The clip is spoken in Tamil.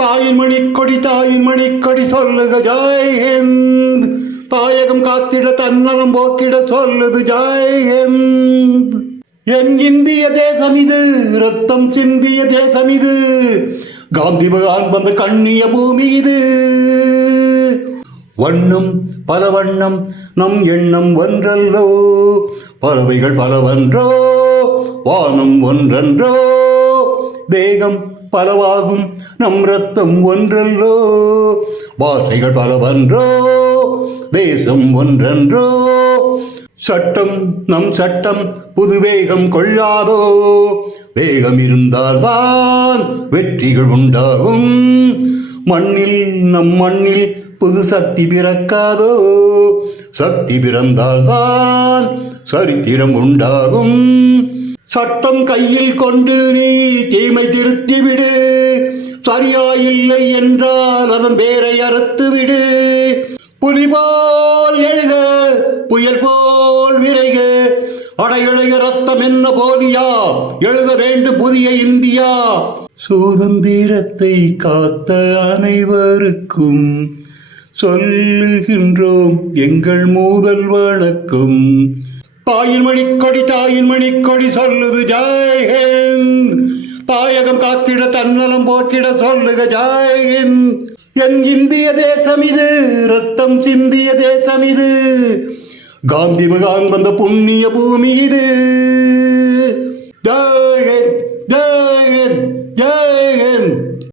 தாயின் மணிக்கொடி சொல்லுக ஜெய் ஹிந்த். தாயகம் காத்திட தன்னலம் போக்கிட சொல்லுது ஜெய் ஹிந்த். என் இந்திய தேசம் இது, ரத்தம் சிந்திய தேசம் இது, காந்தி பகவான் வந்த கண்ணிய பூமி இது. வண்ணம் பல வண்ணம் நம் எண்ணம் ஒன்றல்லோ, பறவைகள் பலவன்றோ, வானம் ஒன்றன்றோ, வேகம் பலவாகும் நம் ரத்தம் ஒன்றல்லோ, பாஷைகள் பலவன்றோ, தேசம் ஒன்றன்றோ. சட்டம் நம் சட்டம் புது வேகம் கொள்ளாதோ, வேகம் இருந்தால்தான் வெற்றிகள் உண்டாகும். மண்ணில் நம் மண்ணில் புது சக்தி பிறக்காதோ, சக்தி பிறந்தால்தான் சரித்திரம் உண்டாகும். சட்டம் கையில் கொண்டு நீ தீமை திருத்திவிடு, சரியாயில்லை என்றால் அதன் பேரை அறுத்துவிடு. புலி போல் எழுக, புயல் போல் விரைக, அடையுடைய ரத்தம் என்ன போலியா, எழுத வேண்டும் புதிய இந்தியா. சுதந்திரத்தை காத்த அனைவருக்கும் சொல்லுகின்றோம் எங்கள் முதல் வணக்கம். தாயின் மணிக்கொடி சொல்லுது ஜெய் ஹிந்த். தாயகம் காத்திட தன்னலம் போக்கிட சொல்லுக ஜெய் ஹிந்த். என் இந்திய தேசம் இது, ரத்தம் சிந்திய தேசம் இது, காந்தி பகவான் வந்த புண்ணிய பூமி இது. ஜெய் ஹிந்த், ஜெய் ஹிந்த், ஜெய் ஹிந்த்.